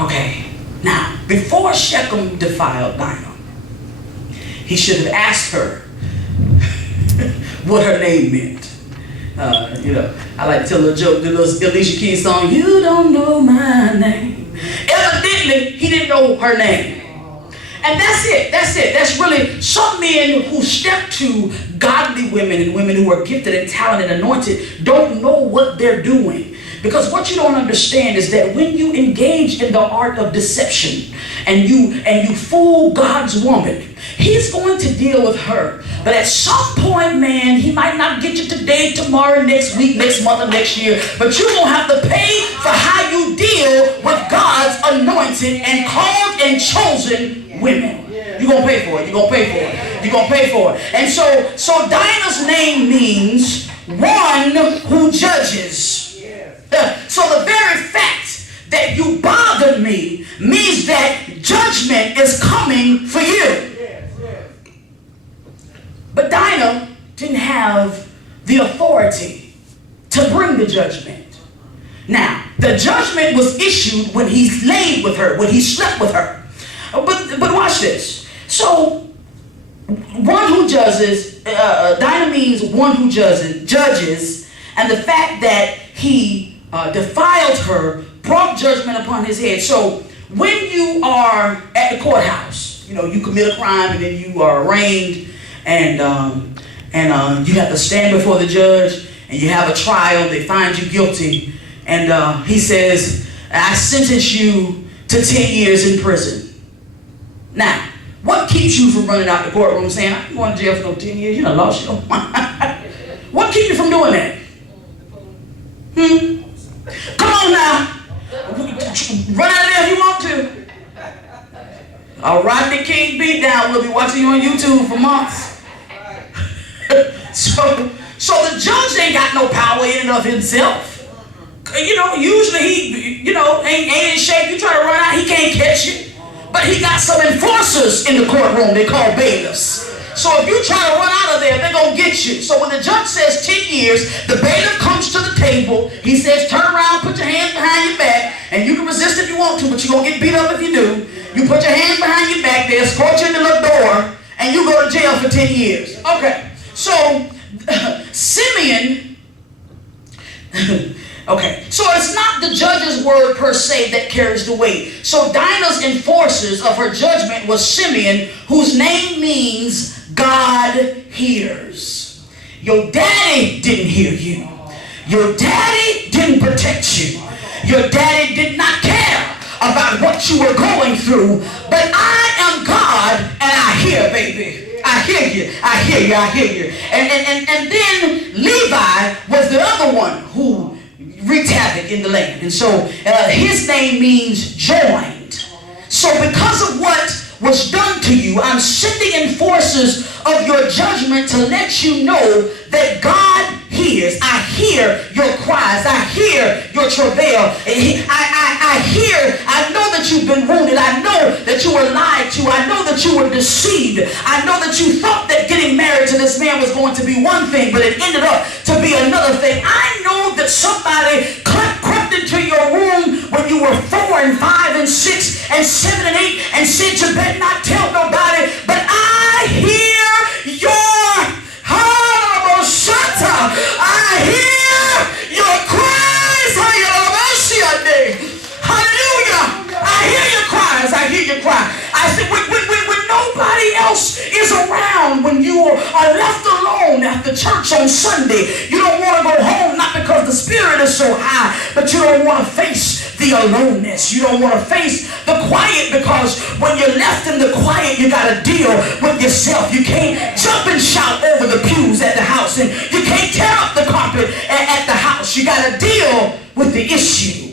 Okay, now, before Shechem defiled Dinah, he should have asked her what her name meant. I like to tell a little joke, the little Alicia Keys song, "You don't know my name." Evidently, he didn't know her name. And that's it. That's really some men who step to godly women and women who are gifted and talented and anointed don't know what they're doing. Because what you don't understand is that when you engage in the art of deception and you fool God's woman, he's going to deal with her. But at some point, man, he might not get you today, tomorrow, next week, next month, or next year. But you're going to have to pay for how you deal with God's anointed and called and chosen women. You're going to pay for it. You're going to pay for it. You're going to pay for it. And so Dinah's name means one who judges. So the very fact that you bothered me means that judgment is coming for you. But Dinah didn't have the authority to bring the judgment. Now, the judgment was issued when he laid with her, when he slept with her. But watch this. So, one who judges, Dinah means one who judges, and the fact that he defiled her brought judgment upon his head. So, when you are at the courthouse, you commit a crime and then you are arraigned, and you have to stand before the judge, and you have a trial. They find you guilty, and he says, "I sentence you to 10 years in prison." Now, what keeps you from running out the courtroom saying, "I'm going to jail for no 10 years, you done lost your mind"? What keeps you from doing that? Come on now. Run out of there if you want to. All right, the King beat down. We'll be watching you on YouTube for months. So the judge ain't got no power in and of himself. Usually he, ain't in shape. You try to run out, he can't catch you. But he got some enforcers in the courtroom they call bailiffs. So if you try to run out of there, they're going to get you. So when the judge says 10 years, the bailiff comes to the table. He says, "Turn around, put your hands behind your back, and you can resist if you want to, but you're going to get beat up if you do. You put your hands behind your back, they escort you in the little door, and you go to jail for 10 years. Okay. So, Simeon, okay, so it's not the judge's word per se that carries the weight. So Dinah's enforcers of her judgment was Simeon, whose name means God hears. Your daddy didn't hear you. Your daddy didn't protect you. Your daddy did not care about what you were going through. But I am God, and I hear, baby. I hear you. I hear you. I hear you. And then Levi was the other one who wreaked havoc in the land. And so his name means joined. So because of what was done to you, I'm sending enforcers of your judgment to let you know that God hears. I hear your cries. I hear your travail. I know that you've been wounded. I know that you were lied to. I know that you were deceived. I know that you thought that getting married to this man was going to be one thing, but it ended up to be another thing. I know that somebody crept into your room when you were 4 and 5 and 6 and 7 and 8 and said you better not tell nobody, but I hear your horrible shutter. I hear your cries. Hallelujah. I hear your cries. I hear your cry. I said when nobody else is around, when you are left alone after church on Sunday, you don't want to go home, not because the spirit is so high, but you don't want to face the aloneness. You don't want to face the quiet, because when you're left in the quiet, you got to deal with yourself. You can't jump and shout over the pews at the house, and you can't tear up the carpet at the house. You got to deal with the issue.